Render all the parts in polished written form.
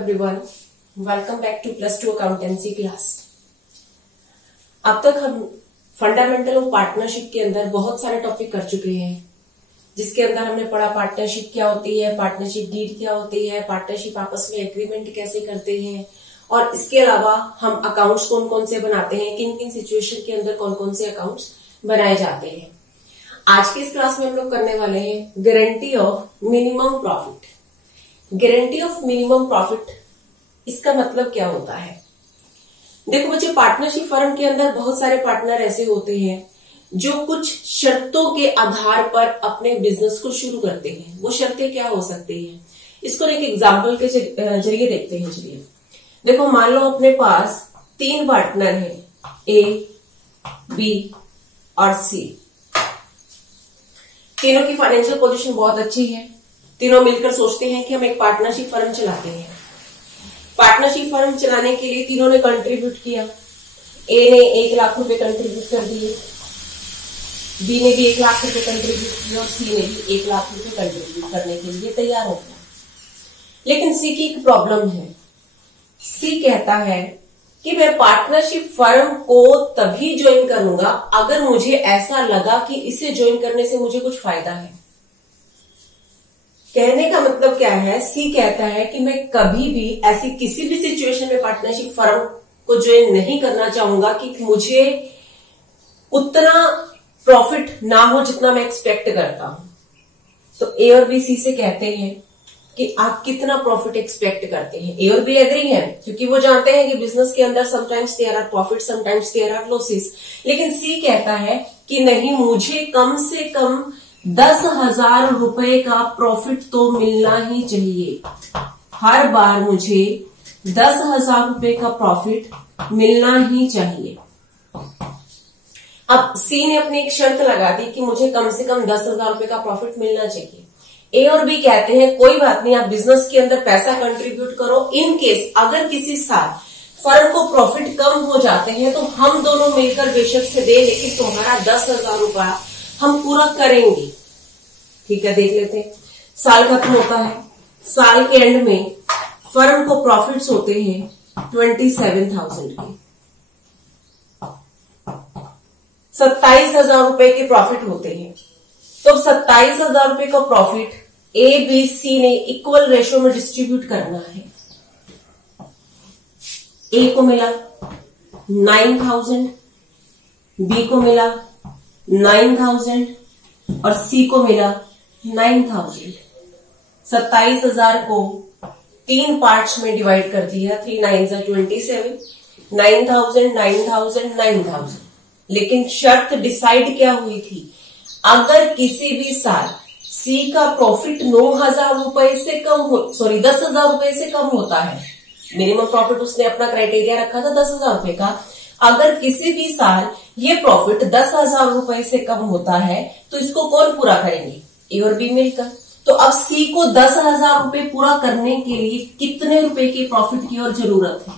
Everyone, welcome back to +2 accountancy class. अब तक हम फंडामेंटल ऑफ पार्टनरशिप के अंदर बहुत सारे टॉपिक कर चुके हैं, जिसके अंदर हमने पढ़ा पार्टनरशिप क्या होती है, पार्टनरशिप डीड क्या होती है, पार्टनरशिप आपस में एग्रीमेंट कैसे करते हैं, और इसके अलावा हम अकाउंट्स कौन कौन से बनाते हैं, किन किन सिचुएशन के अंदर कौन कौन से अकाउंट्स बनाए जाते हैं। आज की इस क्लास में हम लोग करने वाले हैं guarantee of minimum profit. Guarantee of minimum profit, इसका मतलब क्या होता है? देखो बच्चे, पार्टनरशिप फर्म के अंदर बहुत सारे पार्टनर ऐसे होते हैं जो कुछ शर्तों के आधार पर अपने बिजनेस को शुरू करते हैं। वो शर्तें क्या हो सकती हैं, इसको एक एग्जाम्पल के जरिए देखते हैं। चलिए देखो, मान लो अपने पास 3 पार्टनर हैं, ए, बी और सी। तीनों की फाइनेंशियल पोजीशन बहुत अच्छी है। तीनों मिलकर सोचते हैं कि हम एक पार्टनरशिप फर्म चलाते हैं। पार्टनरशिप फर्म चलाने के लिए तीनों ने कंट्रीब्यूट किया। ए ने 1 लाख रुपए कंट्रीब्यूट कर दिए, बी ने भी 1 लाख रुपए कंट्रीब्यूट किया और सी ने भी 1 लाख रुपए कंट्रीब्यूट करने के लिए तैयार हो गया। लेकिन सी की एक प्रॉब्लम है। सी कहता है कि मैं पार्टनरशिप फर्म को तभी ज्वाइन करूंगा अगर मुझे ऐसा लगा कि इसे ज्वाइन करने से मुझे कुछ फायदा है। कहने का मतलब क्या है? सी कहता है कि मैं कभी भी ऐसी किसी भी सिचुएशन में पार्टनरशिप फर्म को ज्वाइन नहीं करना चाहूंगा कि मुझे उतना प्रॉफिट ना हो जितना मैं एक्सपेक्ट करता हूं। तो ए और बी सी से कहते हैं कि आप कितना प्रॉफिट एक्सपेक्ट करते हैं। ए और बी एग्री हैं, क्योंकि वो जानते हैं कि बिजनेस के अंदर sometimes there are profit, sometimes there are losses. लेकिन सी कहता है कि नहीं, मुझे कम से कम 10,000 रुपए का प्रॉफिट तो मिलना ही चाहिए। हर बार मुझे 10,000 रुपए का प्रॉफिट मिलना ही चाहिए। अब सी ने अपनी एक शर्त लगा दी कि मुझे कम से कम 10,000 रुपए का प्रॉफिट मिलना चाहिए। ए और बी कहते हैं कोई बात नहीं, आप बिजनेस के अंदर पैसा कंट्रीब्यूट करो। इन केस अगर किसी साल फर्म को प्रॉफिट कम हो जाते हैं तो हम दोनों मिलकर बेशक से दे, लेकिन तुम्हारा 10,000 रुपया हम पूरा करेंगे। ठीक है, देख लेते हैं। साल खत्म होता है। साल के एंड में फर्म को प्रॉफिट्स होते हैं 27,000 के। 27,000 रुपए के प्रॉफिट होते हैं। तो 27,000 रुपए का प्रॉफिट ए बी सी ने इक्वल रेशो में डिस्ट्रीब्यूट करना है। ए को मिला 9,000, बी को मिला 9,000 और सी को मिला 9,000। 27,000 को 3 पार्ट्स में डिवाइड कर दिया। 3 9 27, 9,000 9,000 9,000। लेकिन शर्त डिसाइड क्या हुई थी? अगर किसी भी साल सी का प्रॉफिट 9,000 रुपए से कम हो, 10,000 रुपए से कम होता है, मिनिमम प्रॉफिट उसने अपना क्राइटेरिया रखा था 10,000 रुपए का। अगर किसी भी साल ये प्रॉफिट 10,000 रुपए से कम होता है तो इसको कौन पूरा करेंगे? ए और बी मिलकर। तो अब सी को 10,000 रुपए पूरा करने के लिए कितने रुपए के प्रॉफिट की और जरूरत है?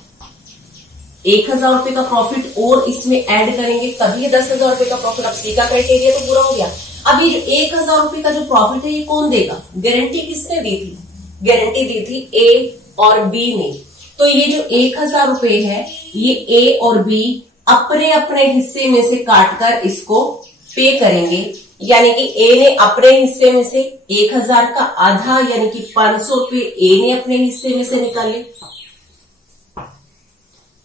1,000 रुपए का प्रॉफिट और इसमें ऐड करेंगे तभी 10,000 रुपए का प्रॉफिट। अब सी का क्राइटेरिया तो पूरा हो गया। अब ये जो 1,000 रुपए का जो प्रॉफिट है ये कौन देगा? गारंटी किसने दी थी? गारंटी दी थी ए और बी ने। तो ये जो 1,000 रुपए है ये ए और बी अपने अपने हिस्से में से काटकर इसको पे करेंगे। यानी कि ए ने अपने हिस्से में से 1,000 का आधा यानी कि 500 रुपए ए ने अपने हिस्से में से निकाले,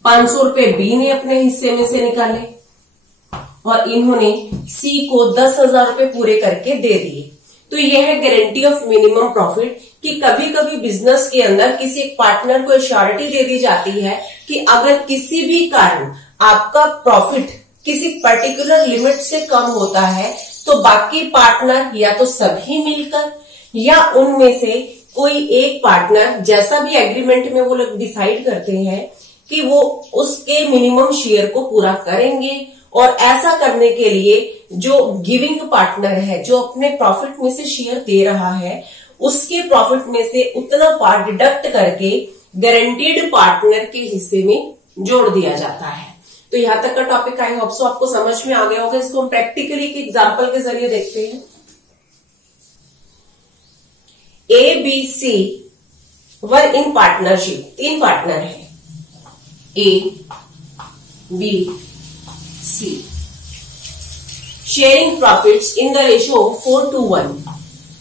500 रुपए बी ने अपने हिस्से में से निकाले और इन्होंने सी को 10,000 रुपए पूरे करके दे दिए। तो यह है गारंटी ऑफ मिनिमम प्रॉफिट कि कभी कभी बिजनेस के अंदर किसी एक पार्टनर को श्योरिटी दे दी जाती है कि अगर किसी भी कारण आपका प्रॉफिट किसी पर्टिकुलर लिमिट से कम होता है तो बाकी पार्टनर या तो सभी मिलकर या उनमें से कोई एक पार्टनर, जैसा भी एग्रीमेंट में वो लोग डिसाइड करते हैं कि वो उसके मिनिमम शेयर को पूरा करेंगे। और ऐसा करने के लिए जो गिविंग पार्टनर है, जो अपने प्रॉफिट में से शेयर दे रहा है, उसके प्रॉफिट में से उतना पार्ट डिडक्ट करके गारंटीड पार्टनर के हिस्से में जोड़ दिया जाता है। तो यहां तक का टॉपिक आई होप सो आपको समझ में आ गया होगा। इसको हम प्रैक्टिकली एक एग्जांपल के जरिए देखते हैं। A B C were in partnership, 3 partner है, A B C, sharing profits in the ratio 4:1।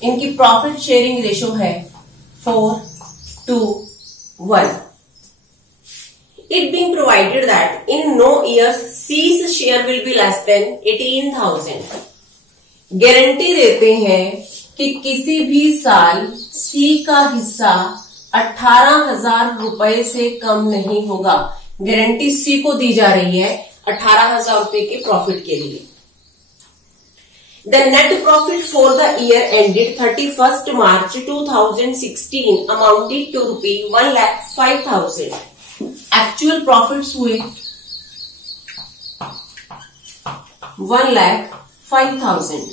इनकी प्रॉफिट शेयरिंग रेशो है 4:1। It being provided that in no year C's share will be less than 18,000। Guarantee देते हैं कि किसी भी साल C का हिस्सा 18,000 रुपए से कम नहीं होगा। गारंटी C को दी जा रही है 18,000 रुपए के प्रॉफिट के लिए। The net profit for the year ended 31st March 2016 amounted to ₹1,05,000। Actual profits हुए 1,05,000।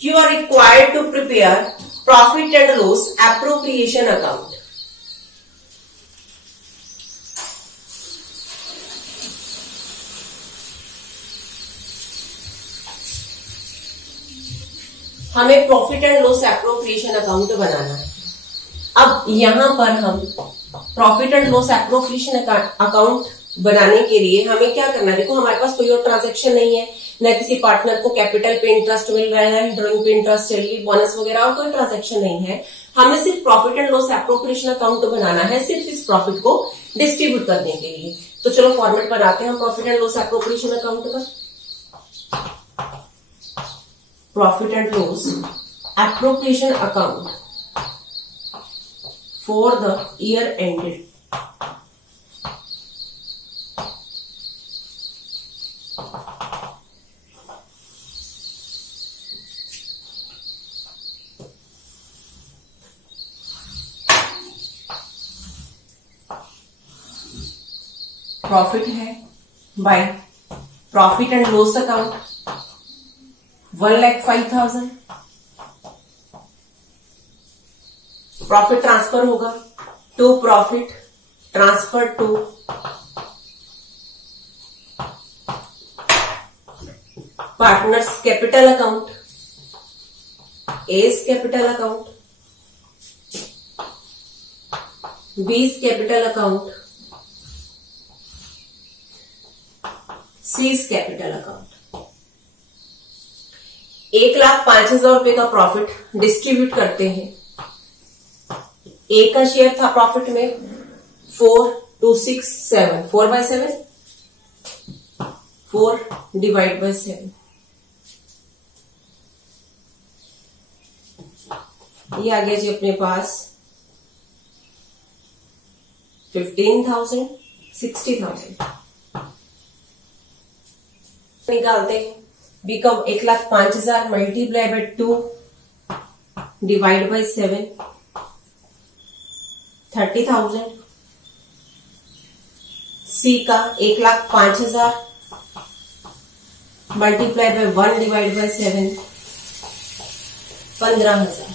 You are required to prepare profit and loss appropriation account। हमें profit and loss appropriation account बनाना है। अब यहां पर हम profit and loss appropriation account बनाने के लिए हमें क्या करना है, देखो हमारे पास कोई और ट्रांजैक्शन नहीं है, न किसी पार्टनर को कैपिटल पे इंटरेस्ट मिल रहा है, ड्राइंग पे इंटरेस्ट, सैलरी, बोनस वगैरह और कोई ट्रांजैक्शन नहीं है। हमें सिर्फ profit and loss appropriation account बनाना है, सिर्फ इस प्रॉफिट को डिस्ट्रीब्यूट करने के लिए। तो चलो फॉर्मेट बनाते हैं हम profit and loss appropriation account का। Profit and loss appropriation account for the year ended। Profit है by profit and loss account 1,05,000। Profit transfer होगा to profit transfer to partners capital account, A's capital account, B's capital account, C's capital account. 1,05,000 रुपए का profit distribute करते हैं। ए का share था profit में 4/2/6/7, 4/7, 4/7। ये आ गया जी अपने पास 15,000, 60,000। निकालते हैं। बी का 1,05,000 मल्टीप्लाई बाय 2 डिवाइड बाय 7, 30,000। सी का 1,05,000 मल्टीप्लाई बाय 1 डिवाइड बाय 7, 15,000।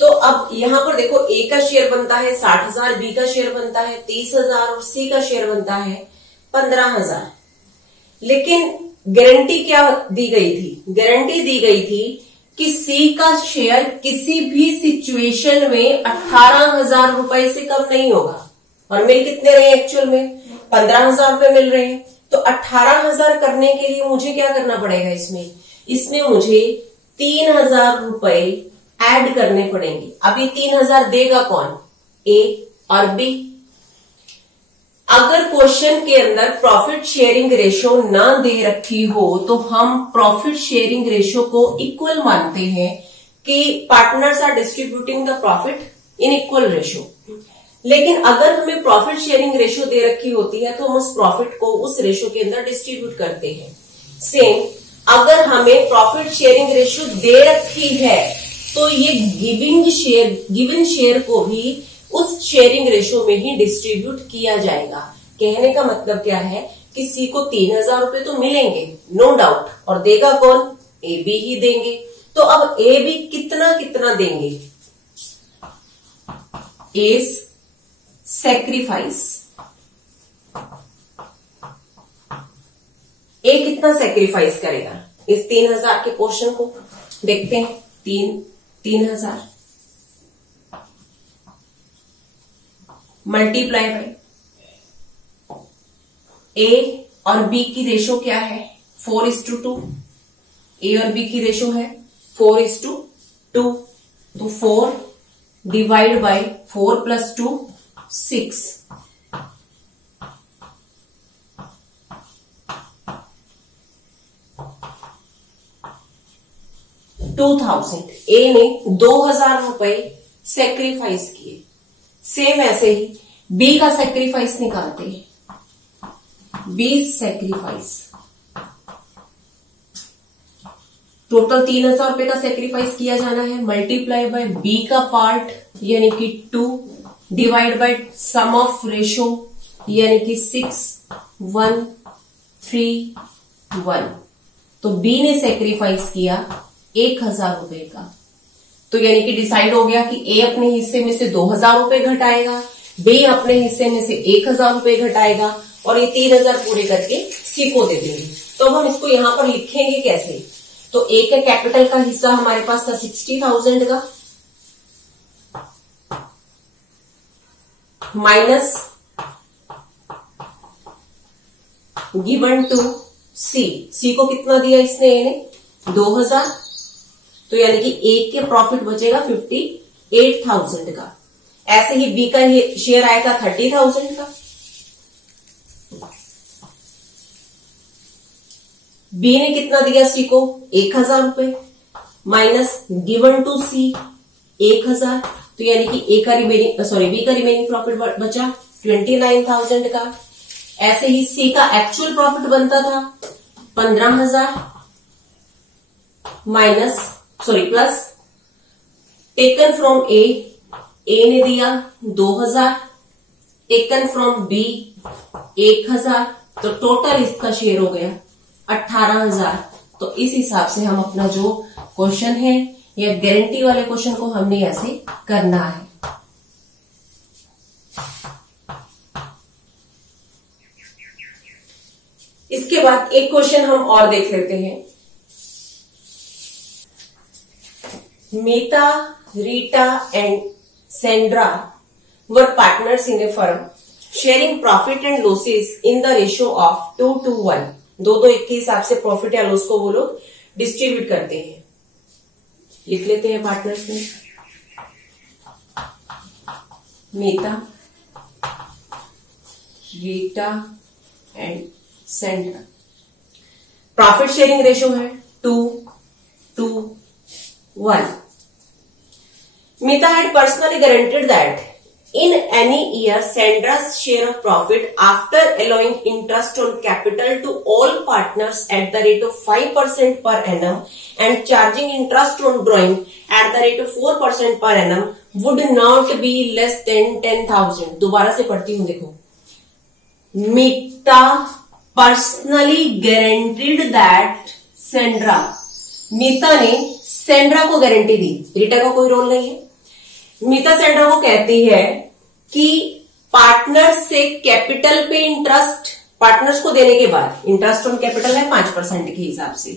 तो अब यहां पर देखो ए का शेयर बनता है 60,000, बी का शेयर बनता है 30,000 और सी का शेयर बनता है 15,000। लेकिन गारंटी क्या दी गई थी? गारंटी दी गई थी कि सी का शेयर किसी भी सिचुएशन में 18,000 रुपए से कम नहीं होगा। और मिल कितने रहे एक्चुअल में? 15,000 रुपए मिल रहे हैं। तो 18,000 करने के लिए मुझे क्या करना पड़ेगा? इसमें मुझे 3,000 रुपए ऐड करने पड़ेंगे। अब ये 3,000 देगा कौन? ए और बी। अगर क्वेश्चन के अंदर प्रॉफिट शेयरिंग रेशो ना दे रखी हो तो हम प्रॉफिट शेयरिंग रेशो को इक्वल मानते हैं कि partners are distributing the profit in equal ratio. लेकिन अगर हमें प्रॉफिट शेयरिंग रेशो दे रखी होती है तो हम उस प्रॉफिट को उस रेशो के अंदर डिस्ट्रीब्यूट करते हैं। सेम अगर हमें प्रॉफिट शेयरिंग रेशो दे रखी है तो ये गिवन शेयर को भी उस शेयरिंग रेशो में ही डिस्ट्रीब्यूट किया जाएगा। कहने का मतलब क्या है कि सी को 3,000 रुपए तो मिलेंगे नो डाउट, और देगा कौन? ए बी ही देंगे। तो अब ए बी कितना कितना देंगे? As sacrifice. ए कितना सैक्रिफाइस करेगा इस 3,000 के पोर्शन को? देखते हैं। 3,000 मल्टीप्लाई बाय ए और बी की रेशो क्या है 4:2। ए और बी की रेशो है 4:2। तो 4 डिवाइड बाय 4 + 2 6। 2000 ए ने 2000 रुपए सेक्रीफाइस किए। सेम ऐसे ही बी का सेक्रीफाइस निकालते हैं। बी सेक्रीफाइस टोटल 3000 रुपए का सेक्रीफाइस किया जाना है। मल्टीप्लाई बाय बी का पार्ट यानी कि 2 divide by sum of ratio यानी कि 6 1 3 1। तो बी ने सेक्रीफाइस किया 1000 रुपए का। तो यानी कि डिसाइड हो गया कि ए अपने हिस्से में से 2000 रुपए घटाएगा, बी अपने हिस्से में से 1000 रुपए घटाएगा और ये 3000 पूरे करके सी को दे देंगे। तो हम इसको यहां पर लिखेंगे कैसे? तो ए के कैपिटल का हिस्सा हमारे पास था 60,000 का, माइनस गिवन टू सी को कितना दिया इसने, ए ने 2000। तो यानी कि ए के प्रॉफिट बचेगा 58,000 का। ऐसे ही बी का शेयर आएगा 30,000 का। बी ने कितना दिया सी को 1000 रुपए, माइनस गिवन टू सी 1000। तो यानी कि बी का रिमेनिंग प्रॉफिट बचा 29,000 का। ऐसे ही सी का एक्चुअल प्रॉफिट बनता था 15,000 प्लस टेकन फ्रॉम ए ने दिया 2000, टेकन फ्रॉम बी 1000। तो टोटल इसका शेयर हो गया 18,000। तो इस हिसाब से हम अपना जो क्वेश्चन है या गारंटी वाले क्वेश्चन को हमने ऐसे करना है। इसके बाद एक क्वेश्चन हम और देख लेते हैं। Mita, Rita and Sandra were partners in a firm sharing profit and losses in the ratio of 2:1। 2:1 के हिसाब से प्रॉफिट या लॉस को वो लोग डिस्ट्रीब्यूट करते हैं। लिख लेते हैं पार्टनर्स में Mita, Rita and Sandra. Profit sharing ratio है 2:1। Mita had personally guaranteed that in any year Sandra's share of profit after allowing interest on capital to all partners at the rate of 5% per annum and charging interest on drawing at the rate of 4% per annum would not be less than 10,000। दोबारा से पढ़ती हूं, देखो। Mita personally guaranteed that Sandra, मीता ने Sandra को guarantee दी, रीटा का कोई role नहीं है। मीता सेंड्रा को कहती है कि पार्टनर से कैपिटल पे इंटरेस्ट, पार्टनर्स को देने के बाद इंटरेस्ट ऑन कैपिटल है 5% के हिसाब से।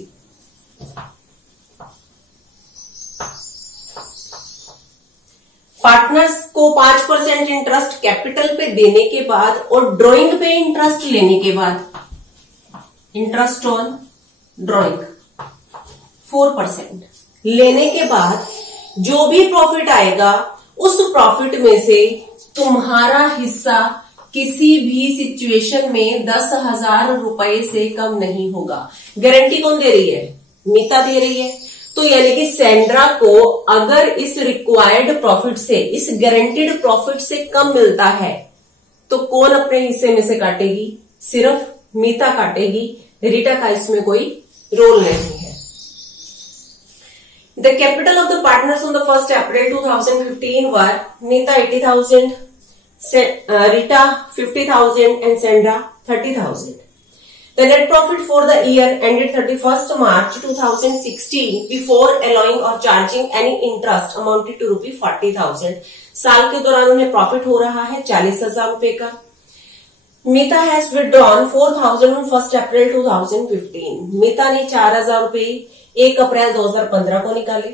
पार्टनर्स को 5% इंटरेस्ट कैपिटल पे देने के बाद और ड्राइंग पे इंटरेस्ट लेने के बाद, इंटरेस्ट ऑन ड्राइंग 4% लेने के बाद जो भी प्रॉफिट आएगा उस प्रॉफिट में से तुम्हारा हिस्सा किसी भी सिचुएशन में 10,000 रुपए से कम नहीं होगा। गारंटी कौन दे रही है? मीता दे रही है। तो यानी कि सेंड्रा को अगर इस रिक्वायर्ड प्रॉफिट से, इस गारंटीड प्रॉफिट से कम मिलता है तो कौन अपने हिस्से में से काटेगी? सिर्फ मीता काटेगी, रीटा का इसमें कोई रोल नहीं है। The capital of the partners on the 1st April 2015 were Meeta 80,000, Rita 50,000 and Sandra 30,000. The net profit for the year ended 31st March 2016 before allowing or charging any interest amounted to rupees 40,000. साल के दौरान उन्हें profit हो रहा है 40,000 रुपए का। Mita has withdrawn 4,000 on 1st April 2015. Mita ने 4,000 रुपए 1 अप्रैल 2015 को निकाले।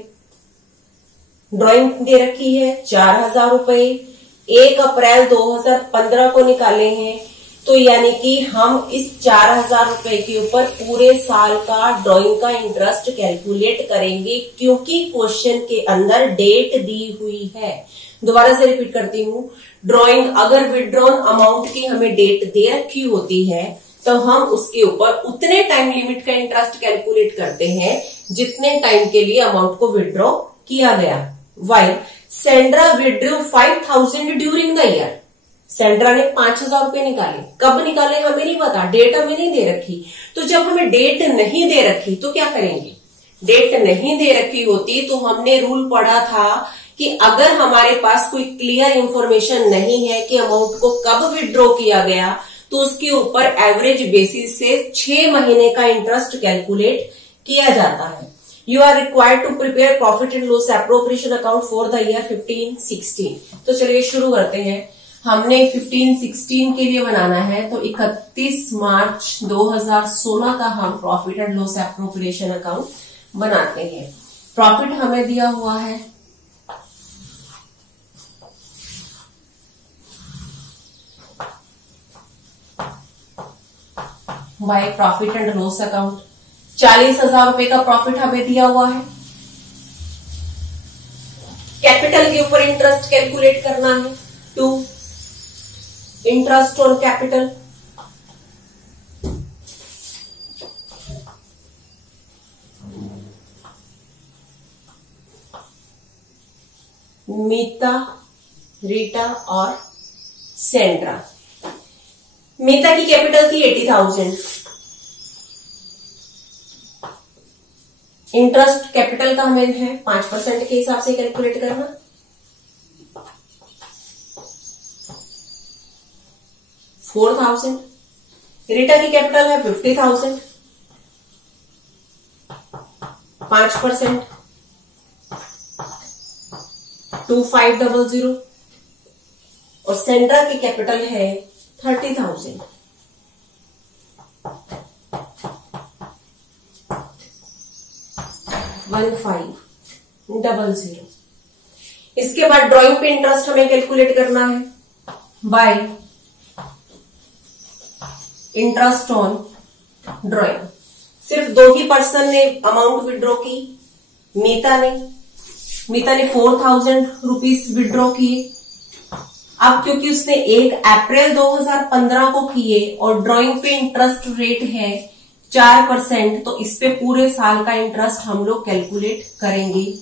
ड्राइंग दे रखी है 4000 रुपए, 1 अप्रैल 2015 को निकाले हैं, तो यानी कि हम इस 4000 रुपए के ऊपर पूरे साल का ड्राइंग का इंटरेस्ट कैलकुलेट करेंगे, क्योंकि क्वेश्चन के अंदर डेट दी हुई है। दोबारा से रिपीट करती हूँ, ड्राइंग अगर विड्रॉन अमाउंट की हमें डेट दे रखी होती है तो हम उसके ऊपर उतने टाइम लिमिट का इंटरेस्ट कैलकुलेट करते हैं जितने टाइम के लिए अमाउंट को विड्रॉ किया गया। While Sandra withdraw 5000 during the year, Sandra ने 5000 रुपए निकाले, कब निकाले हमें नहीं पता, डेट हमें नहीं दे रखी। तो जब हमें डेट नहीं दे रखी तो क्या करेंगे, डेट नहीं दे रखी होती तो हमने रूल पढ़ा था कि अगर हमारे पास कोई क्लियर इंफॉर्मेशन नहीं है कि अमाउंट को कब विड्रॉ किया गया, तो उसके ऊपर एवरेज बेसिस से 6 महीने का इंटरेस्ट कैलकुलेट किया जाता है। You are required to prepare profit and loss appropriation account for the year 15-16। तो चलिए शुरू करते हैं। हमने 15-16 के लिए बनाना है, तो 31 मार्च 2016 का हम profit and loss appropriation account बनाते हैं। प्रॉफिट हमें दिया हुआ है by profit and loss account, 40,000 रुपए का प्रॉफिट हमें दिया हुआ है। कैपिटल के ऊपर इंटरेस्ट कैलकुलेट करना है, 2 इंटरेस्ट ऑन कैपिटल, मीता, रीटा और सेंड्रा। मीता की कैपिटल थी 80,000, इंटरेस्ट कैपिटल का हमें है 5% के हिसाब से कैलकुलेट करना। $4,000, रीटा की कैपिटल है 50,000, 5% 2500, और सेंड्रा की कैपिटल है 30,000, 1500। इसके बाद ड्राइंग पे इंटरेस्ट हमें कैलकुलेट करना है बाय इंटरेस्ट ऑन ड्राइंग। सिर्फ 2 ही पर्सन ने अमाउंट विड्रॉ की, मीता ने 4,000 रुपीज विड्रॉ किए। अब क्योंकि उसने 1 अप्रैल 2015 को किए और ड्राइंग पे इंटरेस्ट रेट है 4%, तो इस पे पूरे साल का इंटरेस्ट हम लोग कैलकुलेट करेंगे,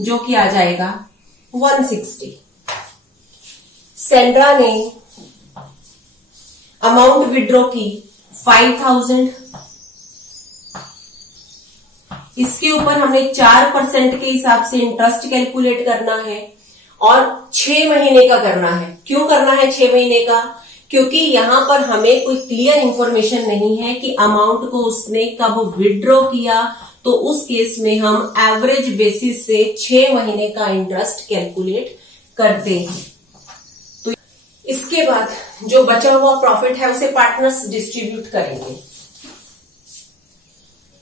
जो कि आ जाएगा 160। सेंड्रा ने अमाउंट विड्रॉ की 5,000, इसके ऊपर हमें 4% के हिसाब से इंटरेस्ट कैलकुलेट करना है और 6 महीने का करना है। क्यों करना है 6 महीने का? क्योंकि यहां पर हमें कोई क्लियर इंफॉर्मेशन नहीं है कि अमाउंट को उसने कब विड्रॉ किया, तो उस केस में हम एवरेज बेसिस से 6 महीने का इंटरेस्ट कैलकुलेट करते हैं। तो इसके बाद जो बचा हुआ प्रॉफिट है उसे पार्टनर्स डिस्ट्रीब्यूट करेंगे।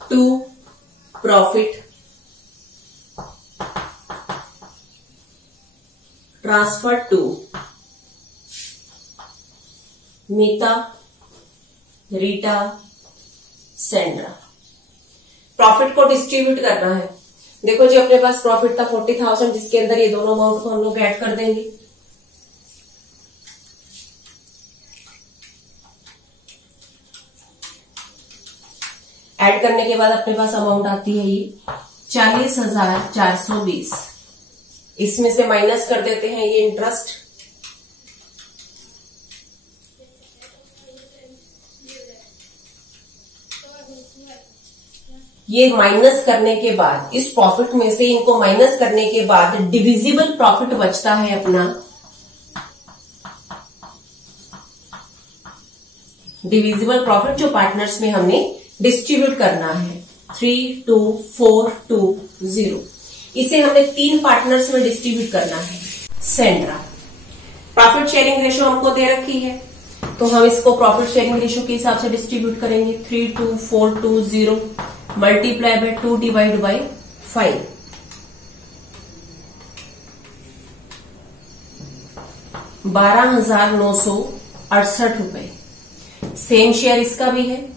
To profit transfer to Meeta, Rita, Sandra. Profit को डिस्ट्रीब्यूट करना है। देखो जी, अपने पास प्रॉफिट था 40,000, जिसके अंदर ये दोनों अमाउंट को हम लोग ऐड कर देंगे। ऐड करने के बाद अपने पास अमाउंट आती है ये 40,420। इसमें से माइनस कर देते हैं ये इंटरेस्ट, ये माइनस करने के बाद इस प्रॉफिट में से इनको माइनस करने के बाद डिविजिबल प्रॉफिट बचता है अपना। डिविजिबल प्रॉफिट जो पार्टनर्स में हमने डिस्ट्रीब्यूट करना है 32420। इसे हमने 3 पार्टनर्स में डिस्ट्रीब्यूट करना है। सेंड्रा प्रॉफिट शेयरिंग रेशो हमको दे रखी है, तो हम इसको प्रॉफिट शेयरिंग रेशो के हिसाब से डिस्ट्रीब्यूट करेंगे। 32420 मल्टीप्लाई बाय 2 डिवाइड बाय 5। 12,968 रुपए। सेम शेयर इसका भी है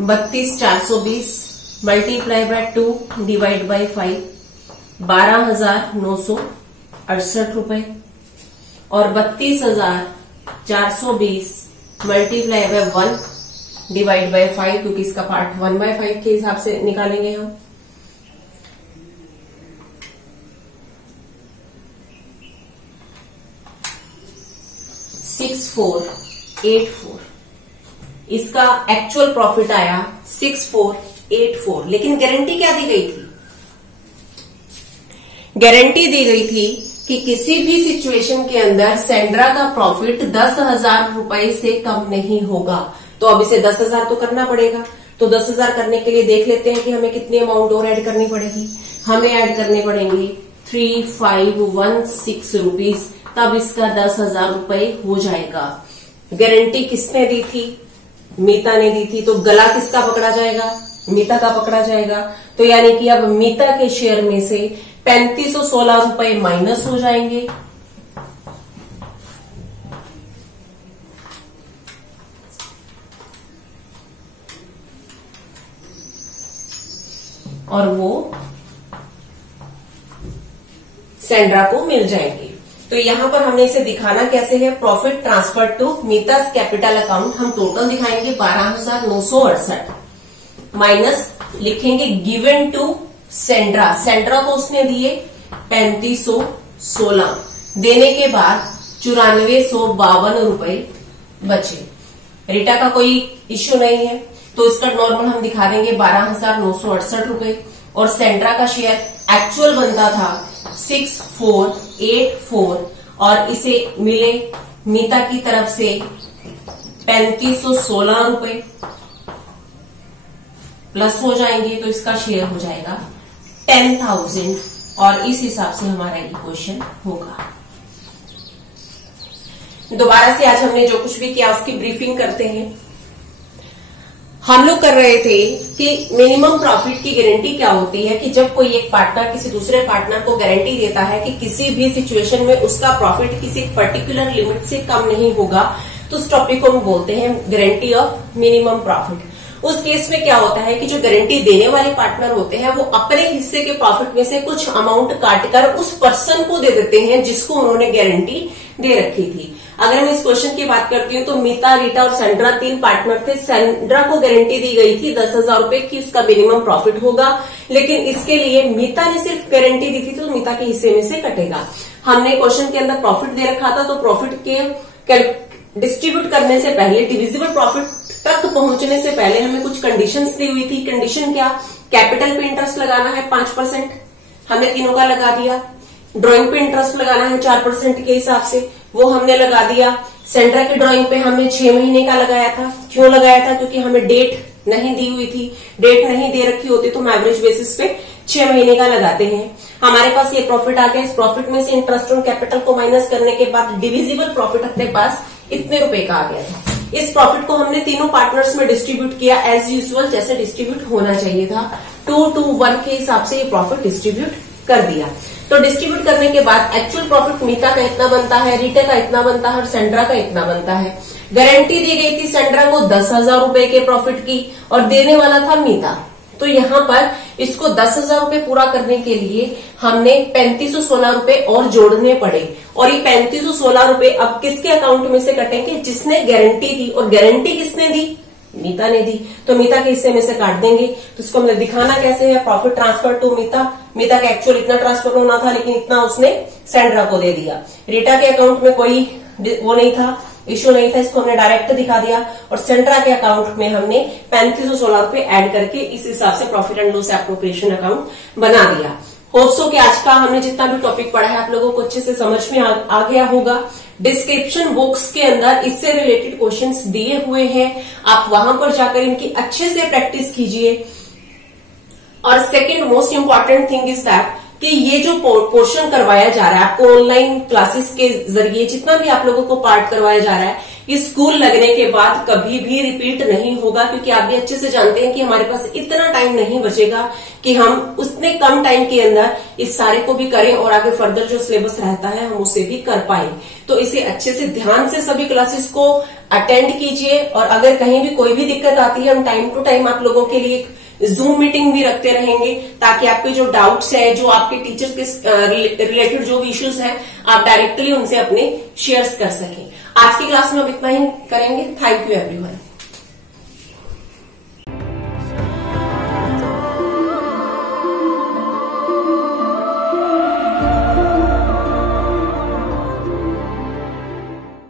32,420 मल्टीप्लाई बाय 2 डिवाइड बाय 5, 12,968 रुपए। और 32,420 मल्टीप्लाई बाय 1 डिवाइड बाय 5, क्योंकि इसका पार्ट 1/5 के हिसाब से निकालेंगे हम। $6,484, इसका एक्चुअल प्रॉफिट आया 6,484। लेकिन गारंटी क्या दी गई थी? गारंटी दी गई थी कि किसी भी सिचुएशन के अंदर सेंड्रा का प्रॉफिट 10,000 रुपए से कम नहीं होगा। तो अब इसे 10,000 तो करना पड़ेगा। तो 10,000 करने के लिए देख लेते हैं कि हमें कितनी अमाउंट और ऐड करनी पड़ेगी। हमें ऐड करने पड़ेंगे 3,516 रुपीज, तब इसका 10,000 रुपए हो जाएगा। गारंटी किसने दी थी? मीता ने दी थी। तो गला किसका पकड़ा जाएगा? मीता का पकड़ा जाएगा। तो यानी कि अब मीता के शेयर में से 3,516 रुपए माइनस हो जाएंगे। और वो सेंड्रा को मिल जाएंगे। तो यहां पर हमने इसे दिखाना कैसे है? Profit transfer to Mita's capital account. हम टोटल दिखाएंगे 12,968 माइनस लिखेंगे गिवन टू सेंड्रा। सेंड्रा को उसने दिए 3,516, देने के बाद 9,452 रुपए बचे। रीटा का कोई इश्यू नहीं है, तो इसका नॉर्मल हम दिखा देंगे 12,968 रुपए। और सेंड्रा का शेयर एक्चुअल बनता था 6,484 और इसे मिले मीता की तरफ से 3,516 रुपए प्लस हो जाएंगे। तो इसका शेयर हो जाएगा 10,000 और इस हिसाब से हमारा इक्वेशन होगा। दोबारा से आज हमने जो कुछ भी किया उसकी ब्रीफिंग करते हैं। हम लोग कर रहे थे कि मिनिमम प्रॉफिट की गारंटी क्या होती है, कि जब कोई एक पार्टनर किसी दूसरे पार्टनर को गारंटी देता है कि किसी भी सिचुएशन में उसका प्रॉफिट किसी पर्टिकुलर लिमिट से कम नहीं होगा, तो उस टॉपिक को हम बोलते हैं गारंटी ऑफ मिनिमम प्रॉफिट। उस केस में क्या होता है कि जो गारंटी देने वाले पार्टनर होते हैं वो अपने हिस्से के प्रॉफिट में से कुछ अमाउंट काटकर उस पर्सन को दे देते हैं जिसको उन्होंने गारंटी दे रखी थी। अगर मैं इस क्वेश्चन की बात करती हूँ तो मीता, रीटा और सेंड्रा 3 पार्टनर थे। सेंड्रा को गारंटी दी गई थी 10,000 रुपए की उसका मिनिमम प्रॉफिट होगा, लेकिन इसके लिए मीता ने सिर्फ गारंटी दी थी तो मीता के हिस्से में से कटेगा। हमने क्वेश्चन के अंदर प्रॉफिट दे रखा था, तो प्रॉफिट के डिस्ट्रीब्यूट करने से पहले, डिविजिबल प्रॉफिट तक पहुंचने से पहले हमें कुछ कंडीशंस दी हुई थी। कंडीशन क्या? कैपिटल पे इंटरेस्ट लगाना है 5%, हमने तीनों का लगा दिया। ड्राइंग पे इंटरेस्ट लगाना है 4% के हिसाब से, वो हमने लगा दिया। सेंड्रा की ड्राइंग पे हमने 6 महीने का लगाया था। क्यों लगाया था? क्योंकि हमें डेट नहीं दी हुई थी। डेट नहीं दे रखी होती तो हम एवरेज बेसिस पे 6 महीने का लगाते हैं। हमारे पास ये प्रॉफिट आ गया। इस प्रॉफिट में से इंटरेस्ट ऑन कैपिटल को माइनस करने के बाद डिविजिबल प्रॉफिट अपने पास इतने रुपए का आ गया था। इस प्रॉफिट को हमने तीनों पार्टनर्स में डिस्ट्रीब्यूट किया एज यूजुअल, जैसे डिस्ट्रीब्यूट होना चाहिए था। 2:1 के हिसाब से ये प्रॉफिट डिस्ट्रीब्यूट कर दिया। तो डिस्ट्रीब्यूट करने के बाद एक्चुअल प्रॉफिट मीता का इतना बनता है, रीटा का इतना बनता है और सेंड्रा का इतना बनता है। गारंटी दी गई थी सेंड्रा को 10,000 रुपए के प्रॉफिट की और देने वाला था मीता। तो यहाँ पर इसको 10,000 रुपए पूरा करने के लिए हमने 3,516 रुपए और जोड़ने पड़े। और ये 3,516 रुपए अब किसके अकाउंट में से कटेंगे? जिसने गारंटी दी। और गारंटी किसने दी? मीता ने दी। तो मीता के हिस्से में से काट देंगे। तो इसको हमने दिखाना कैसे है? प्रॉफिट ट्रांसफर टू मीता। मीता का एक्चुअल इतना ट्रांसफर होना था, लेकिन इतना उसने सेंड्रा को दे दिया। रीटा के अकाउंट में कोई वो नहीं था, इश्यू नहीं था, इसको हमने डायरेक्ट दिखा दिया। और सेंड्रा के अकाउंट में हमने 3,516 रुपए ऐड करके इस हिसाब से profit and loss appropriation account बना दिया। होप्सो कि आज का हमने जितना भी टॉपिक पढ़ा है आप लोगों को अच्छे से समझ में आ गया होगा। डिस्क्रिप्शन बॉक्स के अंदर इससे रिलेटेड क्वेश्चंस दिए हुए हैं, आप वहां पर जाकर इनकी अच्छे से प्रैक्टिस कीजिए। और second most important thing is that कि ये जो पोर्शन करवाया जा रहा है आपको ऑनलाइन क्लासेस के जरिए, जितना भी आप लोगों को पार्ट करवाया जा रहा है, ये स्कूल लगने के बाद कभी भी रिपीट नहीं होगा, क्योंकि आप भी अच्छे से जानते हैं कि हमारे पास इतना टाइम नहीं बचेगा कि हम उतने कम टाइम के अंदर इस सारे को भी करें और आगे फर्दर जो सिलेबस रहता है हम उसे भी कर पाए। तो इसे अच्छे से ध्यान से सभी क्लासेस को अटेंड कीजिए, और अगर कहीं भी कोई भी दिक्कत आती है हम टाइम टू टाइम आप लोगों के लिए जूम मीटिंग भी रखते रहेंगे, ताकि आपके जो डाउट्स है, जो आपके टीचर के रिलेटेड जो भी इश्यूज हैं, आप डायरेक्टली उनसे अपने शेयर्स कर सकें। आज की क्लास में अब इतना ही करेंगे। Thank you everyone.